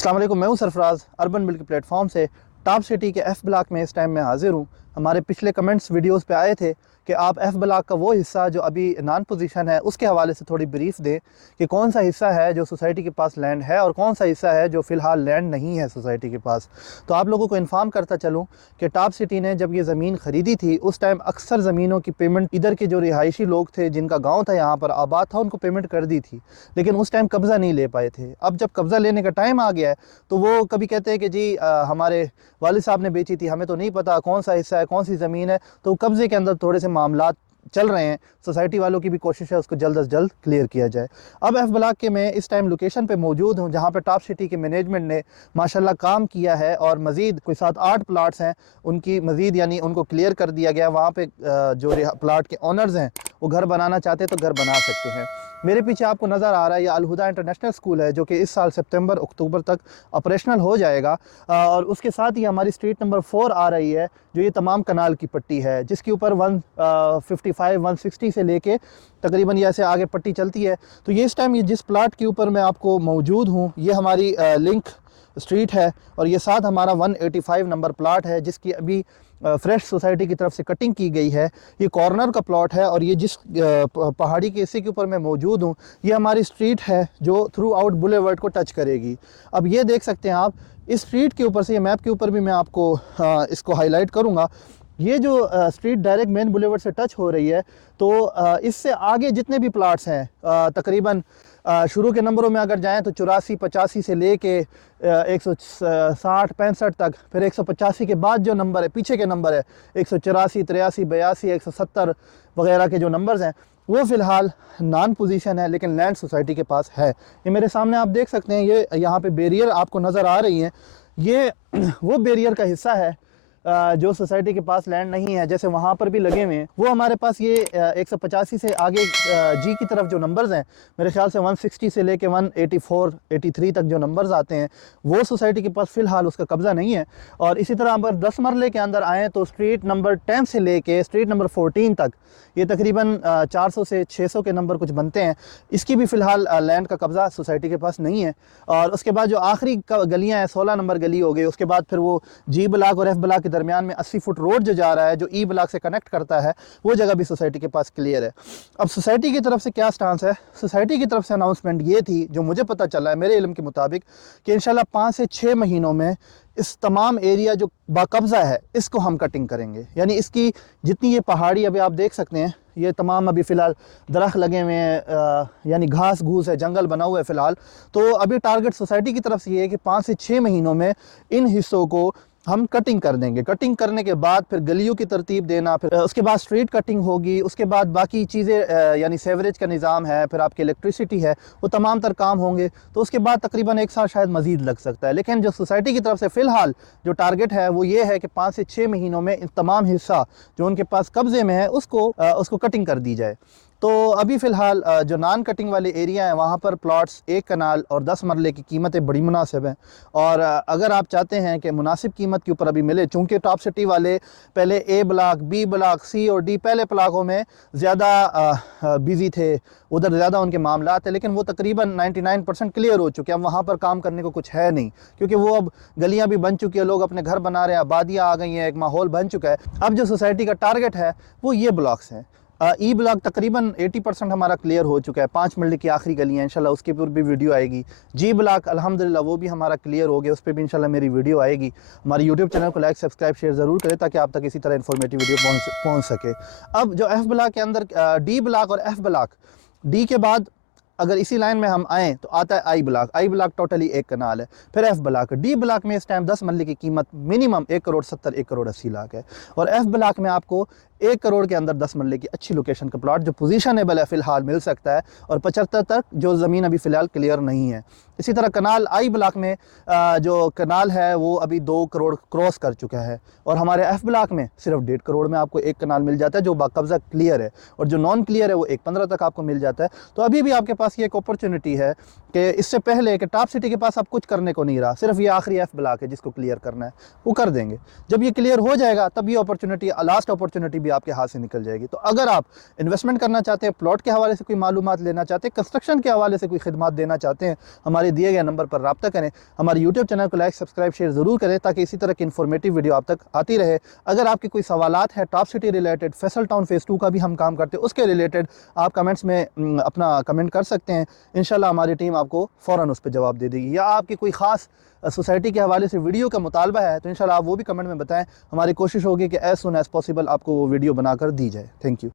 अस्सलाम वालेकुम, मैं हूं सरफराज अर्बन बिल्ड के प्लेटफॉर्म से टॉप सिटी के एफ़ ब्लॉक में इस टाइम मैं हाज़िर हूं। हमारे पिछले कमेंट्स वीडियोस पे आए थे कि आप एफ़ ब्लॉक का वो हिस्सा जो अभी नॉन पोजीशन है उसके हवाले से थोड़ी ब्रीफ दें कि कौन सा हिस्सा है जो सोसाइटी के पास लैंड है और कौन सा हिस्सा है जो फ़िलहाल लैंड नहीं है सोसाइटी के पास। तो आप लोगों को इन्फॉर्म करता चलूँ कि टॉप सिटी ने जब ये ज़मीन ख़रीदी थी उस टाइम अक्सर ज़मीनों की पेमेंट इधर के जो रिहायशी लोग थे जिनका गाँव था यहाँ पर आबाद था उनको पेमेंट कर दी थी, लेकिन उस टाइम कब्ज़ा नहीं ले पाए थे। अब जब कब्ज़ा लेने का टाइम आ गया है तो वो कभी कहते हैं कि जी हमारे वालिद साहब ने बेची थी, हमें तो नहीं पता कौन सा हिस्सा है, कौन सी ज़मीन है। तो कब्ज़े के अंदर थोड़े से मामलात चल रहे हैं। सोसाइटी वालों की भी कोशिश है उसको जल्द अज जल्द क्लियर किया जाए। अब एफ़ ब्लॉक के मैं इस टाइम लोकेशन पे मौजूद हूँ जहाँ पे टॉप सिटी के मैनेजमेंट ने माशाल्लाह काम किया है और मज़ीद कोई 7-8 प्लाट्स हैं उनकी मज़ीद यानी उनको क्लियर कर दिया गया। वहाँ पे जो प्लाट के ऑनर्स हैं वो घर बनाना चाहते हैं तो घर बना सकते हैं। मेरे पीछे आपको नज़र आ रहा है ये अल-हुदा इंटरनेशनल स्कूल है जो कि इस साल सितंबर अक्टूबर तक ऑपरेशनल हो जाएगा। और उसके साथ ही हमारी स्ट्रीट नंबर 4 आ रही है जो ये तमाम कनाल की पट्टी है जिसके ऊपर 155-160 से लेके तकरीबन ये ऐसे आगे पट्टी चलती है। तो ये इस टाइम ये जिस प्लाट के ऊपर मैं आपको मौजूद हूँ ये हमारी लिंक स्ट्रीट है और ये साथ हमारा 185 नंबर प्लाट है जिसकी अभी फ्रेश सोसाइटी की तरफ से कटिंग की गई है। ये कॉर्नर का प्लॉट है और ये जिस पहाड़ी के हिस्से के ऊपर मैं मौजूद हूँ ये हमारी स्ट्रीट है जो थ्रू आउट बुलेवर्ड को टच करेगी। अब ये देख सकते हैं आप इस स्ट्रीट के ऊपर से, ये मैप के ऊपर भी मैं आपको इसको हाईलाइट करूँगा, ये जो स्ट्रीट डायरेक्ट मेन बुलेवर्ड से टच हो रही है। तो इससे आगे जितने भी प्लाट्स हैं तकरीबन शुरू के नंबरों में अगर जाएं तो 84-85 से लेके 160-65 तक, फिर 185 के बाद जो नंबर है पीछे के नंबर है 184, 83, 82, 170 वगैरह के जो नंबर्स हैं वो फ़िलहाल नॉन पोजीशन है लेकिन लैंड सोसाइटी के पास है। ये मेरे सामने आप देख सकते हैं, ये यहाँ पे बैरियर आपको नज़र आ रही हैं, ये वो बैरियर का हिस्सा है जो सोसाइटी के पास लैंड नहीं है। जैसे वहाँ पर भी लगे हुए हैं वो हमारे पास ये 185 से आगे जी की तरफ जो नंबर्स हैं मेरे ख्याल से 160 से लेके 184-83 तक जो नंबर्स आते हैं वो सोसाइटी के पास फ़िलहाल उसका कब्ज़ा नहीं है। और इसी तरह अगर 10 मरले के अंदर आएँ तो स्ट्रीट नंबर 10 से लेके स्ट्रीट नंबर 14 तक ये तकरीबन 400 से 600 के नंबर कुछ बनते हैं, इसकी भी फ़िलहाल लैंड का कब्ज़ा सोसाइटी के पास नहीं है। और उसके बाद जो आखिरी गलियाँ हैं 16 नंबर गली हो गई, उसके बाद फिर वो जी ब्लॉक और एफ़ ब्लॉक दरमियान में 80 फुट रोड जो जा रहा है जो ई ब्लॉक से कनेक्ट करता है वो जगह भी सोसाइटी के पास क्लियर है। अब सोसाइटी की तरफ से क्या स्टांस है, सोसाइटी की तरफ से अनाउंसमेंट ये थी जो मुझे पता चला है मेरे इल्म के मुताबिक कि इंशाल्लाह 5 से 6 महीनों में इस तमाम एरिया जो बाकब्ज़ा है इसको हम कटिंग करेंगे। यानी इसकी जितनी ये पहाड़ी अभी आप देख सकते हैं ये तमाम अभी फ़िलहाल दरख्त लगे हुए हैं, यानी घास घूस है, जंगल बना हुआ है फ़िलहाल। तो अभी टारगेट सोसाइटी की तरफ से ये है कि 5 से 6 महीनों में इन हिस्सों को हम कटिंग कर देंगे। कटिंग करने के बाद फिर गलियों की तरतीब देना, फिर उसके बाद स्ट्रीट कटिंग होगी, उसके बाद बाकी चीज़ें यानी सेवरेज का निज़ाम है, फिर आपकी इलेक्ट्रिसिटी है, वो तमाम तर काम होंगे। तो उसके बाद तकरीबन 1 साल शायद मज़ीद लग सकता है। लेकिन जो सोसाइटी की तरफ से फ़िलहाल जो टारगेट है वो ये है कि 5 से 6 महीनों में इन तमाम हिस्सा जो उनके पास कब्ज़े में है उसको कटिंग कर दी जाए। तो अभी फ़िलहाल जो नॉन कटिंग वाले एरिया हैं वहाँ पर प्लॉट्स 1 कनाल और 10 मरले की कीमतें बड़ी मुनासिब हैं। और अगर आप चाहते हैं कि मुनासिब कीमत के ऊपर अभी मिले, चूँकि टॉप सिटी वाले पहले ए ब्लॉक, बी ब्लॉक, सी और डी पहले ब्लॉकों में ज़्यादा बिज़ी थे, उधर ज़्यादा उनके मामलात हैं, लेकिन वो तकरीबन 99% क्लियर हो चुके हैं। अब वहाँ पर काम करने को कुछ है नहीं क्योंकि वो अब गलियाँ भी बन चुकी हैं, लोग अपने घर बना रहे हैं, आबादियाँ आ गई हैं, एक माहौल बन चुका है। अब जो सोसाइटी का टारगेट है वो ये ब्लॉक्स हैं। ई ब्लॉक तकरीबन 80% हमारा क्लियर हो चुका है, 5 मरले की आखिरी गली है, इंशाल्लाह उसके ऊपर भी वीडियो आएगी। जी ब्लॉक अल्हम्दुलिल्लाह वो भी हमारा क्लियर हो गया, उस पर भी इंशाल्लाह मेरी वीडियो आएगी। हमारे यूट्यूब चैनल को लाइक सब्सक्राइब शेयर ज़रूर करें ताकि आप तक इसी तरह इन्फॉर्मेटिव वीडियो पहुँच सके। अब जो एफ़ ब्लॉक के अंदर डी ब्लॉक और एफ़ ब्लॉक, डी के बाद अगर इसी लाइन में हम आएँ तो आता है I block. I block totally 1 कनाल है, फिर एफ़ ब्लॉक। डी ब्लॉक में इस टाइम 10 मरले की कीमत मिनिमम 1,70,00,000 1,80,00,000 है। और एफ़ ब्लॉक में आपको 1 करोड़ के अंदर 10 मरले की अच्छी लोकेशन का प्लॉट जो पोजीशनेबल है फ़िलहाल मिल सकता है, और 75 तक जो ज़मीन अभी फ़िलहाल क्लियर नहीं है। इसी तरह कनाल आई ब्लॉक में जो कनाल है वो अभी 2 करोड़ क्रॉस कर चुका है, और हमारे एफ़ ब्लॉक में सिर्फ 1.5 करोड़ में आपको 1 कनाल मिल जाता है जो बाकब्ज़ा क्लियर है, और जो नॉन क्लियर है वो 1.15 तक आपको मिल जाता है। तो अभी भी आपके पास ये एक अपॉर्चुनिटी है कि इससे पहले कि टॉप सिटी के पास अब कुछ करने को नहीं रहा, सिर्फ ये आखिरी एफ़ ब्लॉक है जिसको क्लियर करना है, वो कर देंगे। जब ये क्लियर हो जाएगा तब ये अपॉर्चुनिटी, लास्ट अपॉर्चुनिटी भी भी आपके हाथ से निकल जाएगी। तो अगर आप इन्वेस्टमेंट करना चाहते हैं, प्लॉट के हवाले से कोई मालूमात लेना चाहते हैं, कंस्ट्रक्शन के हवाले से कोई खिदमत देना चाहते हैं, हमारे दिए गए नंबर पर रब्ता करें। हमारे यूट्यूब चैनल को लाइक, सब्सक्राइब, शेयर ज़रूर करें ताकि इसी तरह की इन्फॉर्मेटिव वीडियो आप तक आती रहे। अगर आपके कोई सवालात है top city related, Faisal town phase 2 का भी हम काम करते हैं, उसके रिलेटेड आप कमेंट्स में अपना कमेंट कर सकते हैं। इंशाल्लाह हमारी टीम आपको फ़ौरन उस पर जवाब दे देगी। या आपकी कोई ख़ास सोसाइटी के हवाले से वीडियो का मुतालबा है तो इंशाल्लाह आप वो भी कमेंट में बताएं। हमारी कोशिश होगी कि एज़ सुन एज़ पॉसिबल आपको वो वीडियो बनाकर दी जाए। Thank you.